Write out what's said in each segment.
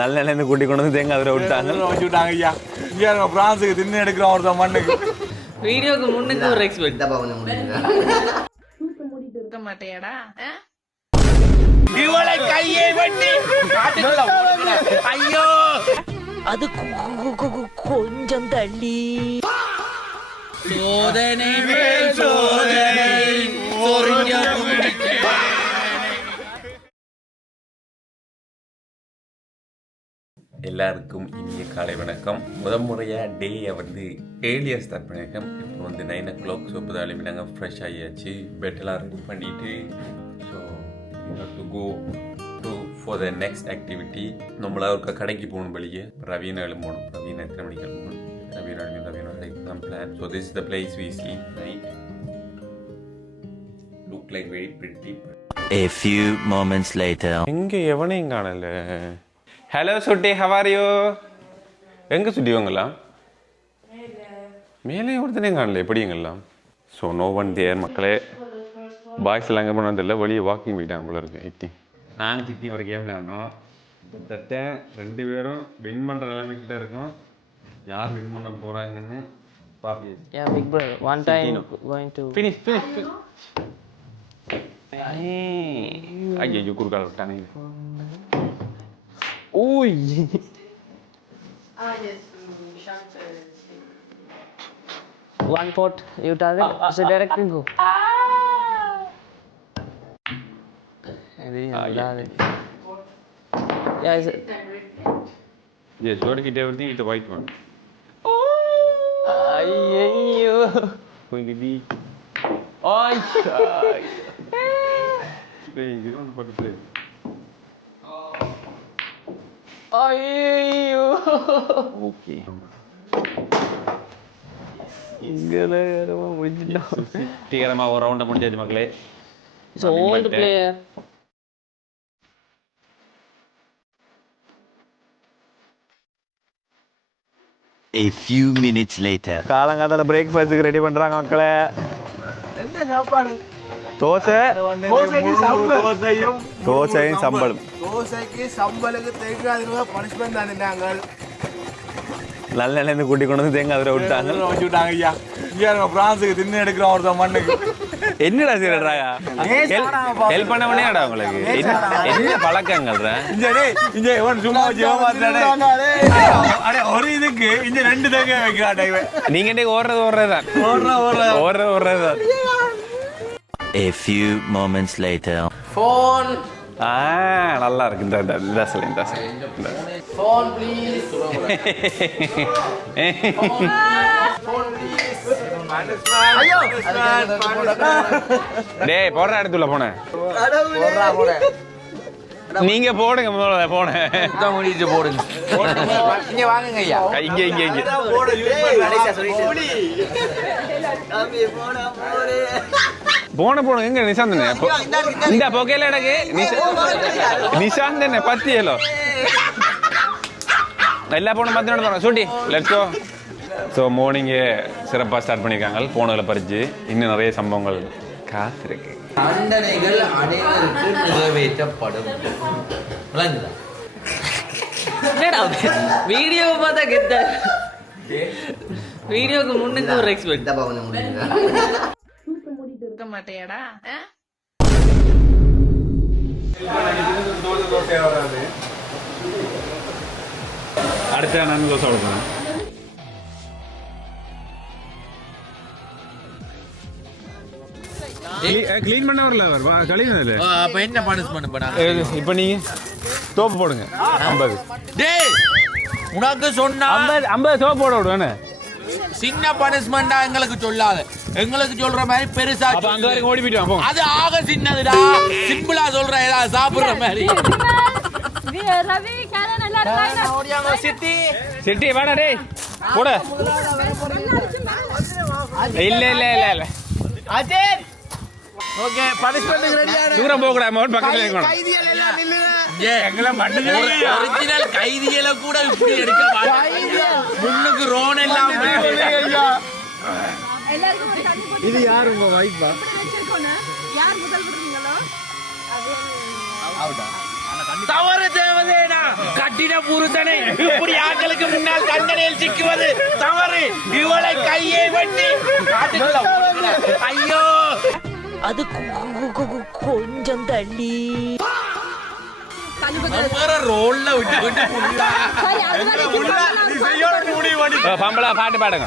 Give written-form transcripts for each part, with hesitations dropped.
நல்ல கூட்டி கொண்டு வந்து தேங்காய் அதில் விட்டாங்க ஐயா இங்கே பிரான்ஸுக்கு தின்னு எடுக்கிறோம் ஒருத்தன் மண்ணுக்கு வீடியோக்கு முன்னுக்கு ஒரு எக்ஸ்பெக்ட் இருக்க மாட்டேடா இவளை கையை வெட்டி ஐயோ அது கொஞ்சம் தள்ளி சோதனை மேல் சோதனை எல்லாருக்கும் இனிய காலை வணக்கம். முறையாக டேயை வந்து ஏர்லியாக ஸ்டார்ட் பண்ணியிருக்கேன். இப்போ வந்து 9 o'clock. ஸோ இப்போ தான் நாங்கள் ஃப்ரெஷ் ஆகியாச்சு, பெட்டெல்லாம் ரெடி பண்ணிவிட்டு so to go for the next activity. நம்மளாக ஒரு கடைக்கு போகணும், வெளியே ரவீனா எழும்பணும். ரவீனா எத்தனை மணிக்கு எழும்பணும்? ரவீனா கடைக்கு தான் plan. So this is the place we sleep night. Look like very pretty. A few moments later. எங்கே எவனையும் காணல. ஹலோ சுட்டி, ஹவ் ஆர் யூ? எங்கே சுட்டிவங்களாம்? மேலே ஒருத்தனையும் காணல. எப்படிங்கெல்லாம்? ஸோ நோ ஒன் தேர் மக்களே. பாய்ஸ் எல்லாம் எங்கே போனால் தெரியல, வெளியே வாக்கிங் போயிட்டாங்க போல இருக்கு. ஐட்டி நாங்கள் திட்டி ஒரு கேம் விளையாடணும். கிட்டத்தட்ட 2 பேரும் வின் பண்ணுற நிலைமைக்கிட்ட இருக்கோம். யார் வின் பண்ண போகிறாங்கன்னு பார்ப்போம். Yeah, big brother. One time going to finish. ஐயோ குறுக்கால விட்டானே. Ui! Yes, shot. one pot you target, so directly go. Yeah, is it? Yes, what get everything is the white one. Ayyo. Going to be. Ay! Play, you don't want to play. Ayyo. Okay. தீவிரமா ஒரு ரவுண்ட முடிஞ்சாச்சு மக்களே. It's old player. A few minutes later. காலங்காத்தால பிரேக்ஃபாஸ்ட்க்கு ready பண்றாங்க மக்களே. என்ன சாப்பாடு? தோசையும் சம்பளம். தோசைக்கு சம்பளுக்கு தேங்காய் பனிஷ்மெண்ட் தானே. நாங்கள் நல்ல கூட்டி கொண்டு வந்து தேங்காய் அதில் விட்டாங்க ஐயா இங்கே பிரான்ஸுக்கு தின்னு எடுக்கிறோம் ஒருத்தன் மண்ணுக்கு. என்னடா செய்யறாயா? ஹெல்ப் பண்ண பண்ணியாடா உங்களுக்கு? என்ன பழக்கங்கள்? இங்க இவன் சும்மா ஒரு இதுக்கு இங்க 2 தேங்காய் வைக்கிறான். நீங்க ஓடுறதுதான். A few moments later. Phone. நல்லா இருக்கு. இந்த Phone please. ஐயோ டேய் போடுற இடத்துல போனேன். நீங்க போடுங்க முதல்ல போன முடிச்சு போடுங்க. இங்க வாங்குங்க ஐயா. இங்க போன எங்க நிசாந்தனே இந்த போகையில எனக்கு நிசாந்தனே பத்தியலோ எல்லா போனும் 10 நிமிடம் போனோம். சூட்டி லெட்ஸ் கோ. ஸோ மார்னிங்கே சிறப்பாக ஸ்டார்ட் பண்ணியிருக்காங்க. போனதில் பறிச்சு இன்னும் நிறைய சம்பவங்கள் காத்திருக்கு. தண்டனைகள் அனைவருக்கு நிறைவேற்றப்படும். வீடியோ பார்த்தா கெத்த. வீடியோக்கு முன்னுக்கு ஒரு எக்ஸ்பெக்ட். இருக்க மாட்டேடா அடுத்த நான் தோசை கொடுப்பேன். க்ளீன் பண்ண வரல அவர் கழிவுல. அப்ப என்ன பனிஷ்மென்ட் பண்ணாங்க? இப்போ நீங்க தோப்பு போடுங்க 50. டேய் உனக்கு சொன்னா 50 தோப்பு போட விடுவேனே. சின்ன பனிஷ்மெண்டா எங்களுக்கு சொல்லாத. எங்களுக்கு சொல்ற மாதிரி பெருசா அப்ப அங்க வரைக்கும் ஓடி போய்ட்டு வா. அது ஆக சின்னதுடா. சிம்பிளா சொல்ற ஏதாவது சாப்பிடுற மாதிரி. ரவி கேரன் எல்லாரும் ஓடியாங்க சிட்டி. சிட்டி வாடா டேய் போடு. இல்ல அஜய் ஓகே பனிஷ்மென்ட் ரெடியா இருக்கு. தூரம் போக கூடாது. மௌன் பக்கத்துல இருக்கணும். கைதிகள் எல்லாம் நில்லுங்க. எங்கள மண்டல ஒரிஜினல் கைதிகளை கூட இப்படி எடுக்க மாட்டாங்க. முன்னுக்கு ரோன் எல்லாம் ஐயா. இது யார் உங்க வைஃபா? யார் முதல் விடுறீங்களோ அது அவுட்டா. தவறு தேவதேனா கட்டின புருஷனை இப்படி ஆட்களுக்கு முன்னால் தண்டனையில் சிக்குவது தவறு. இவளை கையை வெட்டி காட்டுக்குள்ள போடுங்க. ஐயோ அது கொஞ்சம் தள்ளி ரோல்ல விட்டு விட்டு பம்பளா பாட்டு பாடுங்க.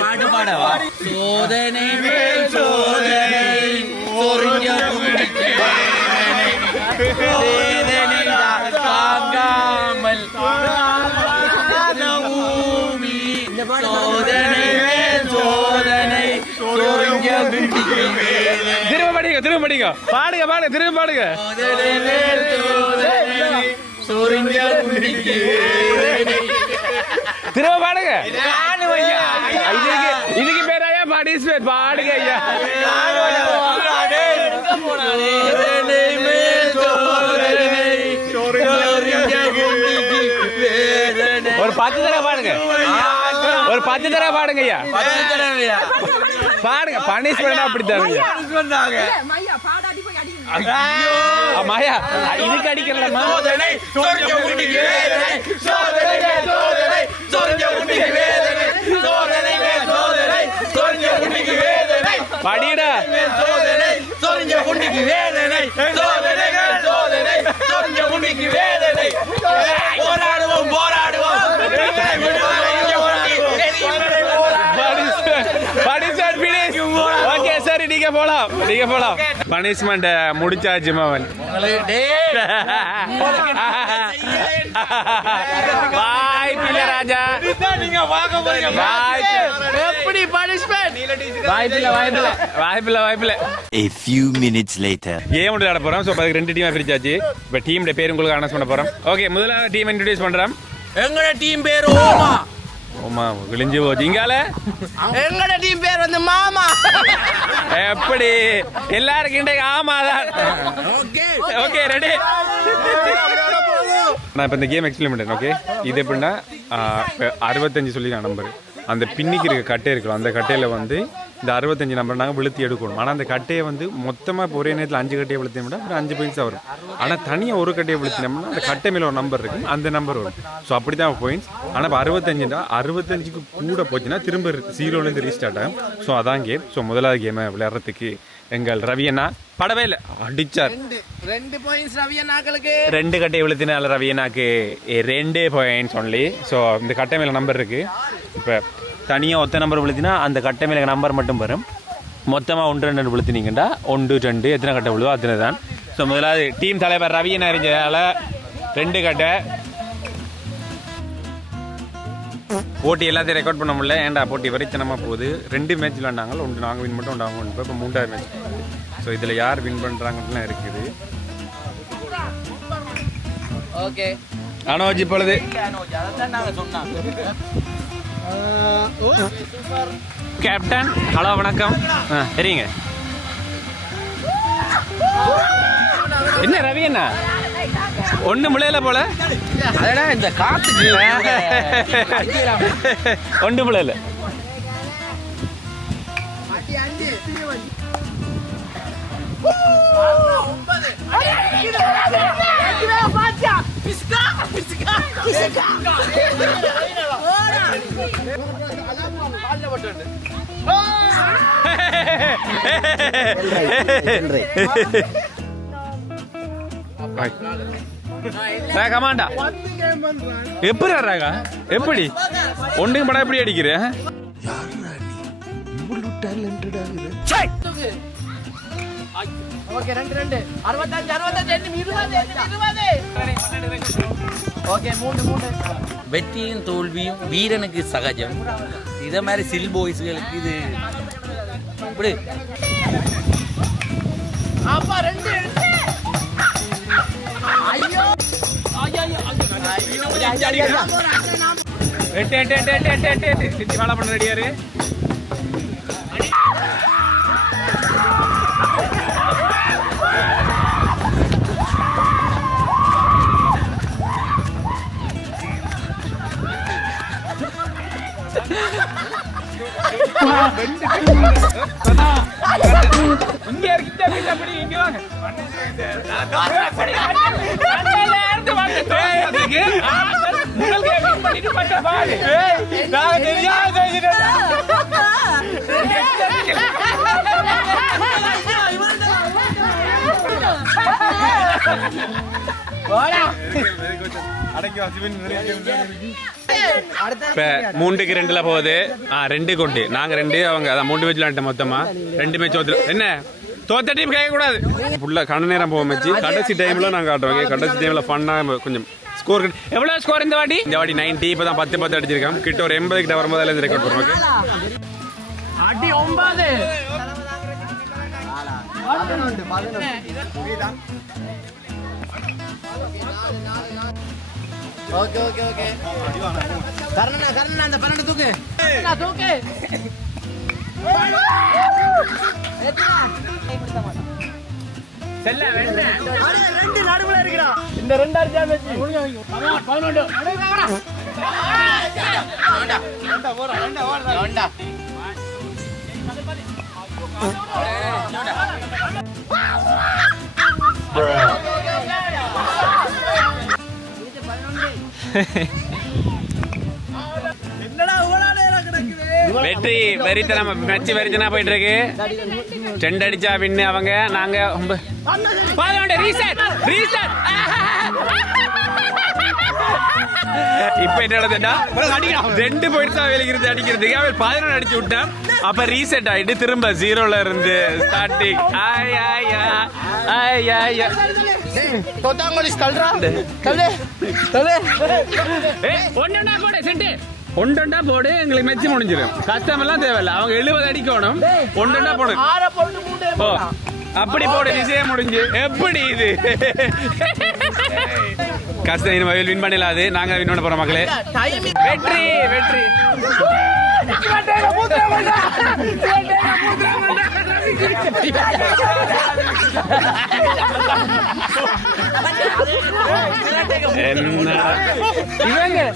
பாட்டு பாடவா? சோதனை மேல் சோதனை சொரிஞ்ச வேதனை தாங்காமல் பூமி சோதனை மேல் சோதனை சொரிஞ்ச திரும்ப படிங்க பாடுங்க பாடுங்க திரும்ப பாடுங்க. சோதனை மேல் சோதனை சொரிஞ்ச திரும்ப பாடுங்க. இதுக்கு பேராயா பார்ட்டிசிபேட் பாடுங்க ஐயா. ஒரு 10 தடவை பாடுங்க. ஒரு 10 தடவை பாடுங்க ஐயா. பாடுங்க. பனிஷ்மெண்ட் அப்படி தருங்க. மாயா இதுக்கு அடிக்கலாமா? படிடா. போராடுவோம் போராடுவோம். ஓகே சரி நீங்க போலாம். பனிஷ்மெண்ட் முடிச்சாச்சு மவன். வாய்ப்பில்லை ராஜா. எப்படி பனிஷ்மெண்ட்? வாய்ப்பில்லை. A few minutes later. Game விளையாட போறோம். ஸோ அதுக்கு 2 டீமா பிரிச்சாச்சு. இப்போ டீம் பேர் உங்களுக்கு அனௌன்ஸ் பண்ண போறோம். ஓகே முதலாவது டீம் இன்ட்ரோடியூஸ் பண்றோம். எங்கட டீம் பேர் ஓமா. ஓமா விழிஞ்சு போச்சு. இங்கால எங்கட டீம் பேர் வந்து மாமா. எப்படி எல்லாருக்கும் இன்றைக்கு ஆமாதான். Okay ready. நான் இப்போ இந்த கேம் எக்ஸ்பிளைன் பண்ணுறேன். ஓகே இது எப்படின்னா 65 சொல்லி நம்பர் அந்த பின்னிக்கு இருக்க கட்டை இருக்கலாம். அந்த கட்டையில் வந்து இந்த 65 நம்பர் நாங்கள் விழுத்தி எடுக்கணும். ஆனால் அந்த கட்டையை வந்து மொத்தமாக இப்போ ஒரே நேரத்தில் 5 கட்டையை விழுத்தினோம்னா அப்புறம் 5 பாயிண்ட்ஸ் வரும். ஆனால் தனியாக ஒரு கட்டையை விழுத்தினோம்னா அந்த கட்டை மேலே ஒரு நம்பர் இருக்குது, அந்த நம்பர் வரும். ஸோ அப்படி தான் பாயிண்ட்ஸ். ஆனால் இப்போ 65க்கு கூட போச்சுன்னா திரும்ப 0லேருந்து ரீஸ்டார்ட் ஆகும். ஸோ அதான் கேம். ஸோ முதலாவது கேமை விளையாடுறதுக்கு எங்கள் ரவி அண்ணா படவே இல்லை அடிச்சார். 2 பாயிண்ட்ஸ் ரவி அண்ணாக்களுக்கு. 2 கட்டை விழுத்தினால ரவி அண்ணாக்கு 2 பாயிண்ட்ஸ் ஒன்லி. ஸோ இந்த கட்டை மேலே நம்பர் இருக்குது. இப்போ தனியாக ஒத்த நம்பர் விழுத்தினா அந்த கட்டை மேலே நம்பர் மட்டும் வரும். மொத்தமாக 1 2 விழுத்தினீங்கண்டா 1 2 எத்தனை கட்டை விழுவோ அத்தனை தான். ஸோ முதலாவது டீம் தலைவர் ரவி அண்ணா அறிஞ்சதால 2 கட்டை போட்டி எல்லாத்தையும் ரெக்கார்ட் பண்ண முடியல. ஏன்டா போட்டி வரைத்தனமாக போகுது. 2 மேட்ச் விளாண்டாங்க. 1 நாங்கள் வின் மட்டும் 1 அவங்க வின். இப்போ 3வது மேட்ச். ஸோ இதில் யார் வின் பண்ணுறாங்கலாம் இருக்குது. ஓகே அனோஜ் இப்பொழுது அதான் நாங்கள் சொன்னாங்க. கேப்டன் ஹலோ வணக்கம். சரிங்க. என்ன ரவி அண்ணா ஒண்ணு முளையில போல. அதடா இந்த காத்துக்கு ஒன்று முளையில. கமாண்டா எப்படி ராகா எப்படி ஒன்றும் படம் எப்படி அடிக்கிற? ஓகே 2 65 65 20 ஓகே 3 வெற்றியும் தோல்வியும் வீரனுக்கு சகஜம். இத மாதிரி சில் பாய்ஸ்களுக்கு இது இப்படி அப்பா 2 ஐயோ சிட்டி வாழ பண்ண ரெடியாரு. இங்க இருக்கிட்ட போய் அப்படி இங்க வாங்க முதல் கேம் பண்ணிட்டு பட்ட பாடு நான் தெரியாத இப்ப 3-2 போகுது. 2 கொண்டு நாங்க 2 அவங்க அதான் 3 மேட்ச் விளையாண்ட மொத்தமா 2 மேட்ச் தோத்து. என்ன தோத்த டீம் கேட்க கூடாது. ஃபுல்லா கண்ண நேரம் போக மேட்ச் கடைசி டைம்ல நாங்க காட்டுறோம். கடைசி டைம்ல பண்ணா கொஞ்சம் ஸ்கோர் எவ்வளவு ஸ்கோர் இந்த வாட்டி 90. இப்பதான் 10 அடிச்சிருக்கோம். கிட்ட ஒரு 80 கிட்ட வரும்போது எல்லாம் ரெக்கார்ட் பண்ணுவோம். அடி 9 ஓகே கரணா அந்த 12 தூக்கு செல்ல வேണ്ട 2 நடுவுல இருக்குடா. இந்த 2 அடிச்சா வெச்சு 11 வேண்டா வெற்றி வெறித்தன மேட்ச் வெறித்தனா போயிட்டு இருக்கு. 2 அடிச்சா வின்னு அவங்க. நாங்க இப்ப என்ன நடந்தா 2 போயிட்டு வேலைக்கு அடிக்கிறதுக்கு அவர் 11 அடிச்சு விட்டான். அப்ப ரீசெட் ஆயிட்டு திரும்ப 0ல இருந்து ஸ்டார்டிங். ஒன்றா போடு எங்களுக்கு மெச்சு முடிஞ்சிடும். கஷ்டம் எல்லாம் தேவையில்ல. அவங்க 70 அடிக்கணும். ஒன்றா போடு. அப்படி போடு விஷயம் முடிஞ்சு. எப்படி இது கஷ்டம் வின் பண்ணிடலாது. நாங்க வின் பண்ண போறோம் மக்களே. வெற்றி வெற்றி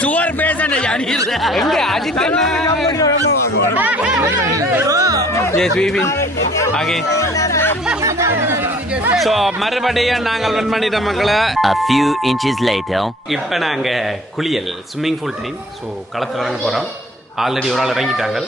சுவர் பேச அஜித் மறுபடியும் நாங்கள் வின் பண்ணிட்டோம் மக்களை. A few inches later. இப்ப நாங்க குளியல் ஸ்விம்மிங் பூல் டைம். ஸோ களத்தில் இறங்க போறோம். ஆல்ரெடி ஒரு ஆள் இறங்கிட்டாங்க.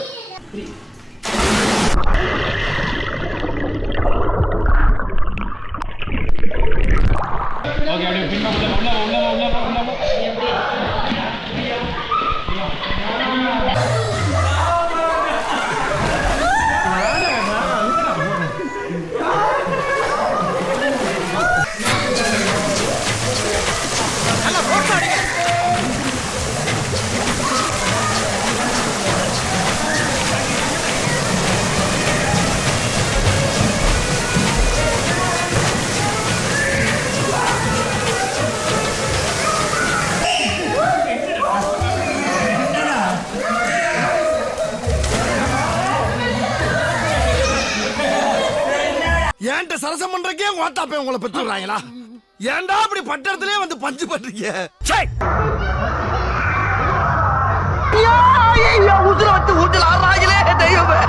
ஏன்ட்ட சரசம் பண்றக்கே ஓட்டாப்பே உங்களை பெற்றுறாங்களா? ஏன்டா அப்படி பட்டத்திலே வந்து பஞ்சு பண்றீங்க? உதிர வச்சு ஊட்டல் ஆறாங்களே தெய்வமே.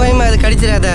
பயமா அது கடிச்சிடாத.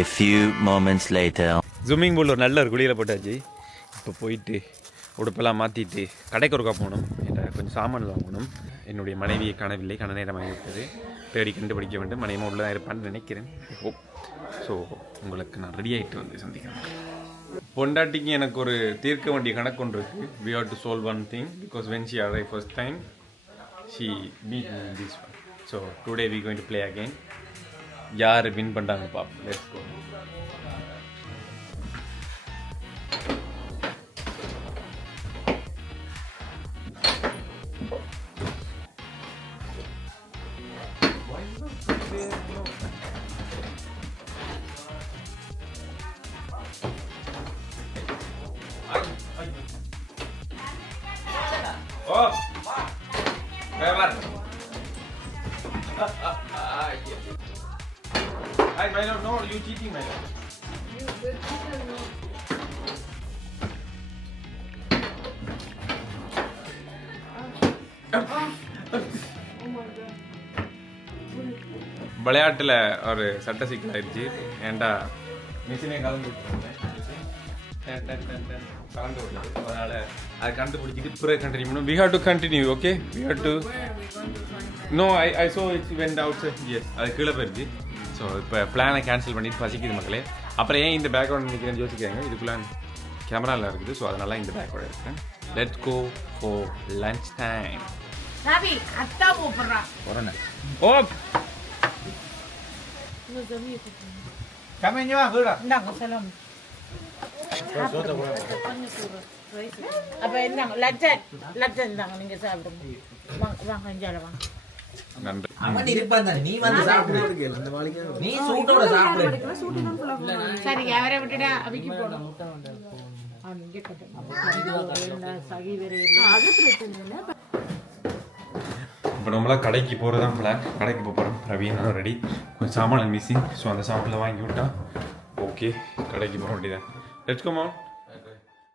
A few moments later. Swimming pool ஒரு நல்ல ஒரு குளியில் போட்டாச்சு. இப்போ போயிட்டு உடுப்பெல்லாம் மாற்றிட்டு கடைக்கு ஒருக்கா போகணும். என்ற கொஞ்சம் சாமான் வாங்கணும். என்னுடைய மனைவியை காணவில்லை, கன நேரமாக இருக்கிறது. தேடி கண்டுபிடிக்க வேண்டும். மனைவி உள்ள தான் இருப்பான்னு நினைக்கிறேன். ஓ ஸோ உங்களுக்கு நான் ரெடி ஆகிட்டு வந்து சந்திக்கிறேன். பொண்டாட்டிக்கு எனக்கு ஒரு தீர்க்க வேண்டிய கணக்கு ஒன்று இருக்குது. We have to solve one thing because when she arrived first time she beat me in this one. So today we going to play again. யார் வின் பண்ணுறாங்க பாப்போம். Let's go. Oh! Never. I don't know. You cheating, my love. விளையாட்டில் ஒரு சட்ட சிக்கல் ஆயிடுச்சு. ஏன்டா மிஷினே கலந்து கலந்து விடுது. அதனால் அதை கண்டுபிடிச்சிட்டு பிறகு கண்டினியூ பண்ணணும். We have to continue, okay? We have to... No, I saw it went outside. Yes, அது கீழே போயிடுச்சு. ஸோ இப்போ பிளானை கேன்சல் பண்ணிட்டு பசிக்குது மக்களே. அப்புறம் ஏன் இந்த பேக்ரவுண்ட் நிற்கிறேன்னு யோசிக்கிறாங்க. இதுக்குள்ளே கேமராவில் இருக்குது. ஸோ அதனால இந்த பேக்கோட இருக்கேன். Let's go for lunch time. Ravi அத்தா கூப்பிடுறா. ஓ இந்தாங்க செல்லம். அப்ப இந்தாங்க லட்சம் இந்தாங்க, நீங்க சாப்பிடுங்க. வாங்க இஞ்சால வாங்க. நன்றி. அவன் இருப்பான் தானே, நீ வந்து சாப்பிடு. நீ சூட்டோட சாப்பிடு. சரி அவரை விட்டுடா அவிக்கு போடும். சகி வேற அது பிரச்சனை. இப்போ நம்மளாம் கடைக்கு போகிறது தான் பிளான். கடைக்கு போகிறோம். ரவியும் ரெடி. கொஞ்சம் சாமான மிஸ்ஸிங். ஸோ அந்த சாப்பில் வாங்கி விட்டா ஓகே, கடைக்கு போக வேண்டியதான். Let's come on.